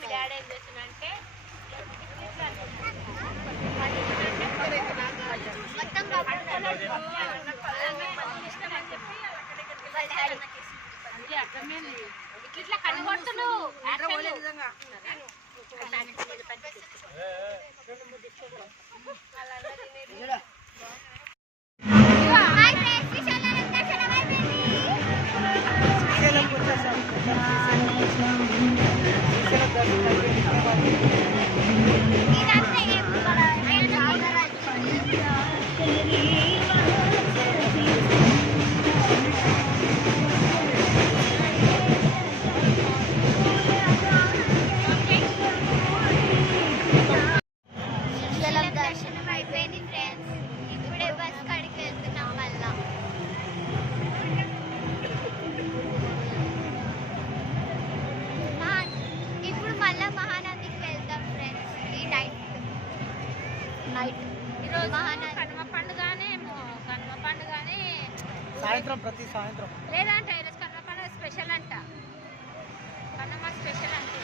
మీ daddy ఏం చేసిందంటే ఇట్లా కనుగొడుతున్నావు సాయంత్రం ప్రతి సాయంత్రం లేదంటే ఈరోజు కన్నమ పండుగ స్పెషల్ అంట కన్నమ స్పెషల్ అంటే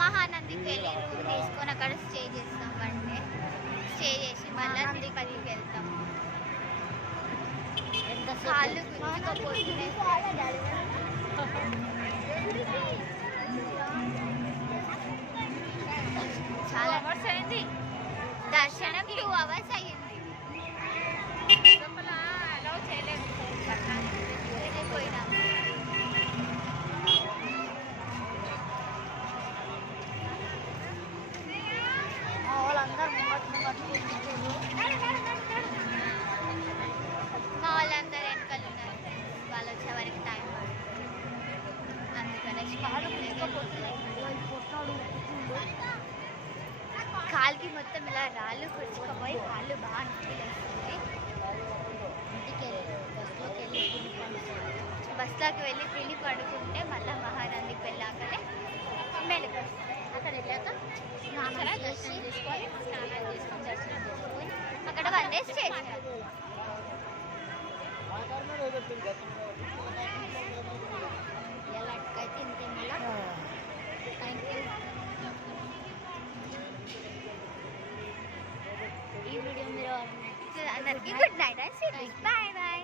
మహానందికి వెళ్ళి రూమ్ తీసుకొని అక్కడ స్టే చేస్తాం అంటే స్టే చేసి మళ్ళీ తిరుపతికి వెళ్తాం. ఎంత కాళ్ళు గుంజుకోపోతున్నాయి. చాలా అవర్స్ అయింది. దర్శనం 2 hours అయ్యింది. లోపల అలౌ చేయలేదు పోయినాం. వాళ్ళందరూ వెనకాల ఉన్నారు. వాళ్ళు వచ్చే వరకు టైం పడుతుంది. అందుకనే కాలుకి మొత్తం ఇలా రాళ్ళు కుడుచుకుపోయి కాళ్ళు బాగా నొప్పిలేస్తుంది. బస్లోకి వెళ్ళి తిని పడుకుంటే మళ్ళీ మహానందికి వెళ్ళాకనే మెలకు అక్కడ వెళ్ళాక స్నానం చేసుకొని దర్శనం చేసుకొని అక్కడ 1 day స్టే చేయాలి. ఎలా అటుకైతే ఇంతే మళ్ళీ. Thank you. ఈ వీడియో మీరు అందరికీ good night and sleep. Bye bye.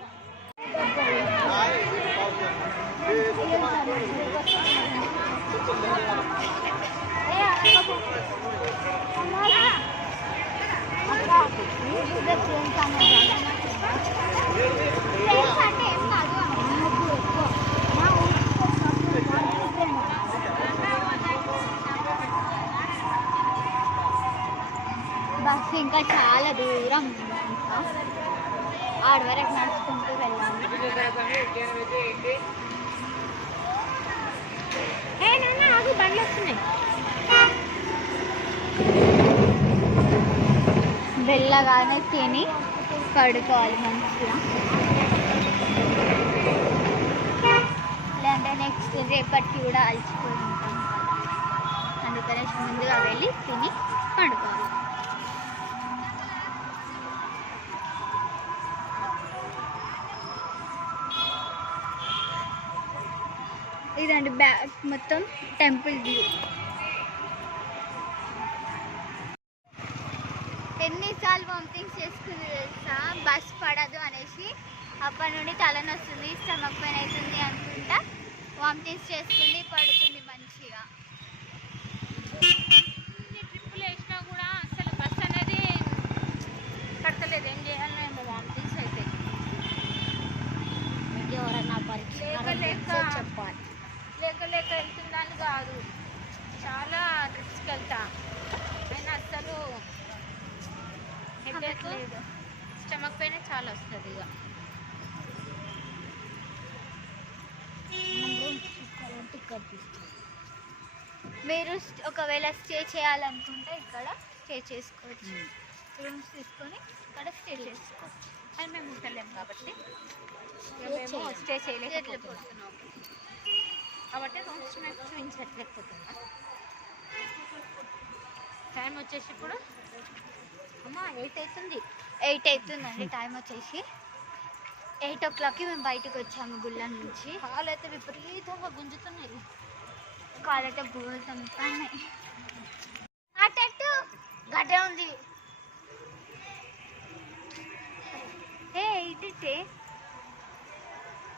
Bus ఇంకా చాలా దూరం ఇంకా ఆడ వరకు నడుచుకుంటూ వెళ్ళాలి. నాకు బండ్లు వస్తున్నాయి. వెళ్ళగానే తిని పడుకోవాలి మంచిగా. లేదంటే నెక్స్ట్ రేపటికి కూడా అలసిపోయి ఉంటాం. అందుకనే ముందుగా వెళ్ళి తిని పడుకోవాలి. ఇదండి బ్యాక్ మొత్తం టెంపుల్ వ్యూ. ఎన్నిసార్లు వామిటింగ్స్ చేసుకుంది తెలుసా, బస్ పడదు అనేసి. అప్పటి నుండి తలనొస్తుంది, స్టమక్ పెయిన్ అవుతుంది అనుకుంటా వామిటింగ్స్ చేసుకుంది, పడుకుంది మంచిగా. ట్రిప్పులు వేసినా కూడా అసలు బస్ అనేది కడతలేదు. ఏం చేయాలి మేము వామిటింగ్స్ అయితే ఎవరన్నా పరీక్ష చెప్పాలి. లేక వెళ్తుందని కాదు, చాలా ట్రిప్స్కి వెళ్తా అయినా అస్సలు హెడేక్ లేదు. స్టమక్ పైన చాలా వస్తుంది ఇక. మీరు ఒకవేళ స్టే చేయాలనుకుంటే ఇక్కడ స్టే చేసుకోవచ్చు. రూమ్స్ తీసుకొని ఇక్కడ స్టే చేసుకోవచ్చు. అని మేము ఉంటలేము కాబట్టి మేము స్టే చేయలేకపోతున్నాం కాబట్టి రూమ్స్ మేము చూపించట్లేకపోతున్నాం. టైం వచ్చేసి ఇప్పుడు అమ్మ 8 అవుతుంది. 8 అవుతుందండి టైం వచ్చేసి. 8 o'clockకి మేము బయటకు వచ్చాము గుళ్ళ నుంచి. కాళ్ళు అయితే విపరీతంగా గుంజుతున్నాయి. కాలైతే గోలు తమ్ముతున్నాయి. అటు గడ్డ ఉంది.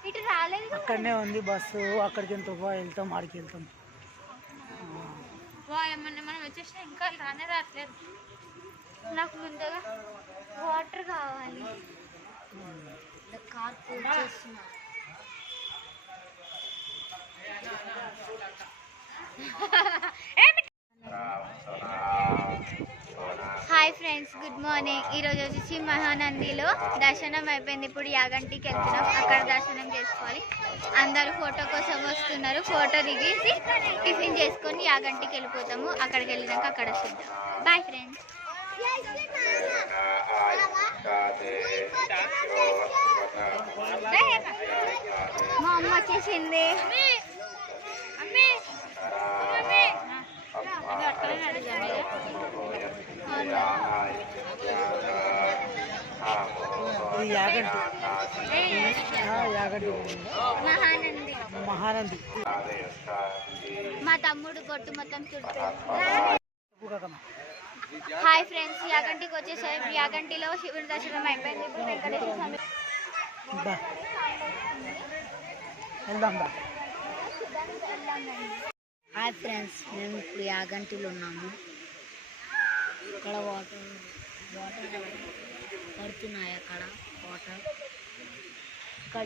ఇటు రాలేదు. అక్కడనే ఉంది బస్సు. అక్కడికి ఎంత వెళ్తాం, ఆడికి వెళ్తాం. ఏమన్నా మనం వచ్చేసినా ఇంకా రానే రావట్లేదు. నాకు ముందుగా వాటర్ కావాలి. కార్ పూజ చేస్తున్నా. Hi friends, good morning. ఈరోజు వచ్చేసి మహానందిలో దర్శనం అయిపోయింది. ఇప్పుడు యాగంటికి వెళ్తున్నాం. అక్కడ దర్శనం చేసుకోవాలి. అందరూ ఫోటో కోసం వస్తున్నారు. ఫోటో దిగేసి టిఫిన్ చేసుకొని యాగంటికి వెళ్ళిపోతాము. అక్కడికి వెళ్ళినాక అక్కడ చూద్దాం. Bye friends. మా అమ్మ వచ్చేసింది. యాగంటి యాగంటి మహానంది. మహానంది. మా తమ్ముడు గొట్టు మొత్తం హాయ్ ఫ్రెండ్స్, యాగంటికి వచ్చేసారు. యాగంటిలో శివుడి దర్శనం అయిపోయింది. ఇప్పుడు వెంకటేశ్వర స్వామి వెళ్దాం. హాయ్ ఫ్రెండ్స్, మేము ఇప్పుడు యాగంటిలో ఉన్నాము. ఇక్కడ వాటర్ పడుతున్నాయి. అక్కడ వాటర్ ఇక్కడ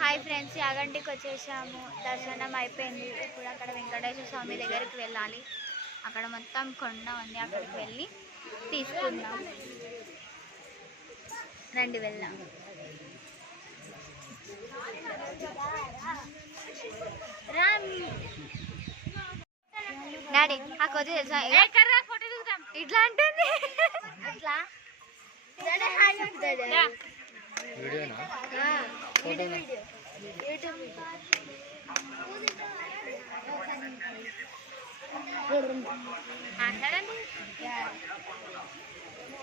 హాయ్ ఫ్రెండ్స్, యాగంటికి వచ్చేసాము. దర్శనం అయిపోయింది. ఇప్పుడు అక్కడ వెంకటేశ్వర స్వామి దగ్గరికి వెళ్ళాలి. అక్కడ మొత్తం కొండ ఉంది. అక్కడికి వెళ్ళి తీసుకుందాం. రండి వెళ్దాం. డాడీ ఆ కొద్ది తెలుసా ఇట్లా అంటుంది. అట్లా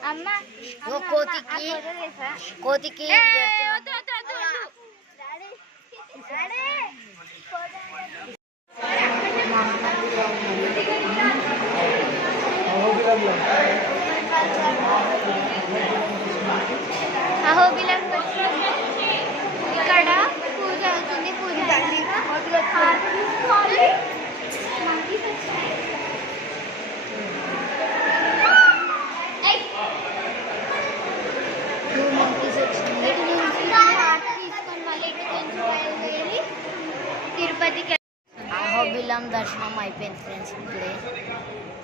అమ్మ కోతికి అహోబిలం ఇక్కడ పూజ అవుతుంది. పూజ తీసుకొని మళ్ళీ బయలుదేరి తిరుపతికి. అహోబిలం దర్శనం అయిపోయింది ఫ్రెండ్స్. ఇప్పుడే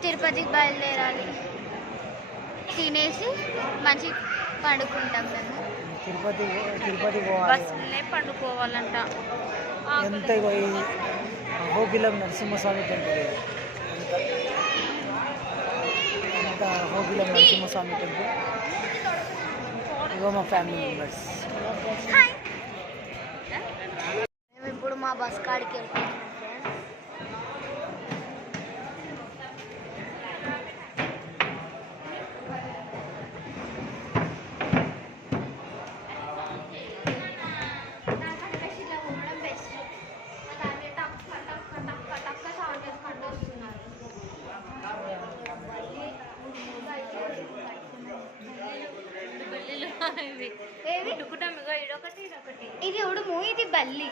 తిరుపతికి బయలుదేరాలి. తినేసి మంచి పండుకుంటాం మేము. తిరుపతి బస్సులే పండుకోవాలంట. ఎంత అహోబిలం నరసింహస్వామి టెంపుల్. ఎంత అహోబిలం నరసింహస్వామి టెంపుల్. ఇగో మా ఫ్యామిలీ మెంబర్స్. మేము ఇప్పుడు మా బస్ కాడికి వెళ్తాం. ఇది ఉడుము, ఇది బల్లి.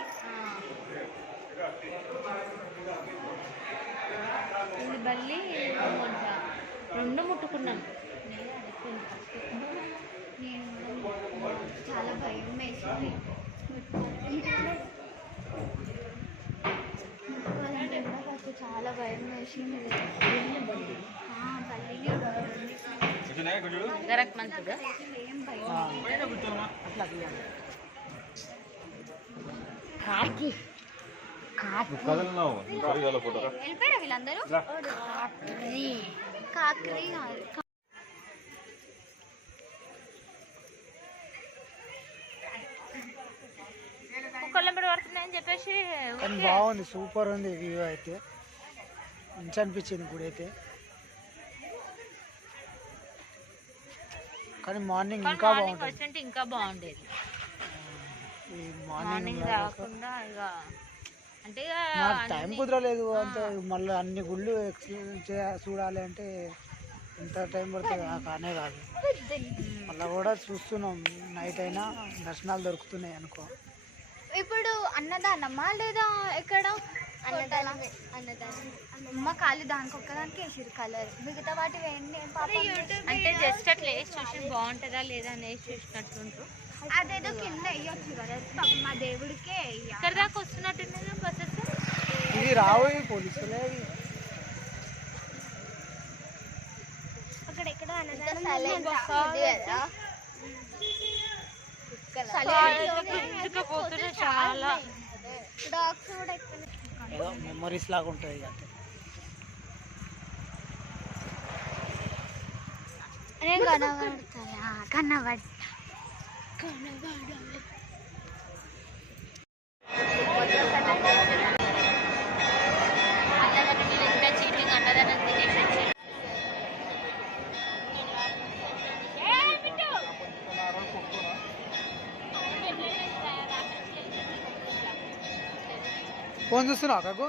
ఇది బల్లి రెండు ముట్టుకున్నాను. చాలా భయం వేసింది. చాలా భయం వేసింది. గరక్ మంచిగా అట్లా తీయాలి. వెళ్ళిపోయారా వీళ్ళందరూ? కాకరి కాదు. ఒకళ్ళెంబడి పడుతున్నాయని చెప్పేసి కానీ బాగుంది, సూపర్ ఉంది వ్యూ అయితే. మంచి అనిపించింది గుడి అయితే. కానీ మార్నింగ్ ఇంకా బాగుంటుంది. వచ్చింటే ఇంకా బాగుండేది. ఈ మార్నింగ్ మార్నింగ్ రాకుండా ఇక అంటే ఇక నాకు టైం కుదరలేదు. అంత మళ్ళీ అన్ని గుళ్ళు చూడాలి అంటే ఎంత టైం పడుతుంది కానే కాదు. మళ్ళీ కూడా చూస్తున్నాం, నైట్ అయినా దర్శనాలు దొరుకుతున్నాయి అనుకో. ఇప్పుడు అన్నదానమ్మా లేదా ఎక్కడ? అన్నదానం. అమ్మ ఖాళీ దానికి ఒక్కదానికి వేసిరు కలర్, మిగతా వాటి అంటే జస్ట్ అట్లా వేసి చూసి బాగుంటుందా లేదా అని వేసి చూసినట్టుంటారు. అదేదో కింద వేయొచ్చు కదా పాపం మా దేవుడికే. ఇక్కడ దాకా వస్తున్నట్టున్నాయి బస్సెస్. ఇది రావు పోలీసులే. అక్కడ ఎక్కడ పోతున్నాయి చాలా. డాగ్స్ కూడా ఎక్కువ. ఏదో మెమరీస్ లాగా ఉంటుంది ఇక. చీటింగ్ అన్నదానం తినేసి ఫోన్ చూస్తున్నావు కాకు?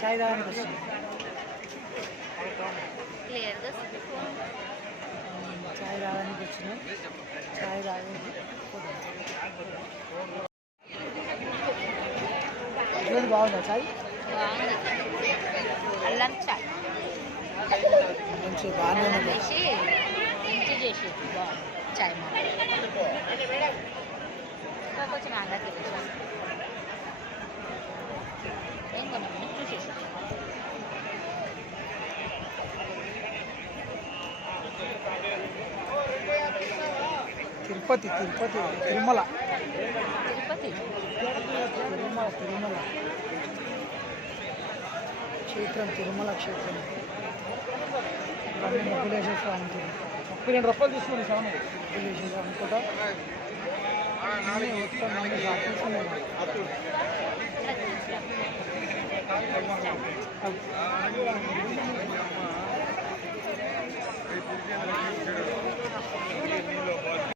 చాయ్ తాగడానికి వచ్చింది. క్లియర్గా చాయ్ తాగడానికి వచ్చిన చాయ్ తాగి బాగుందా చాయ్? బాగుంది. అల్లం చాయ్ మంచి బాగానే చేసి ఇంటి చేసి బాగుంది చాయ్. కొంచెం ఆగా తినేసి ఏం కొన్నాము చూసేసి. తిరుపతి తిరుమల క్షేత్రం, తిరుమల క్షేత్రం. మొక్కులేశ్వర స్వామి రూపాయలు తీసుకుని మొక్కులేశ్వర స్వామి కూడా మొత్తం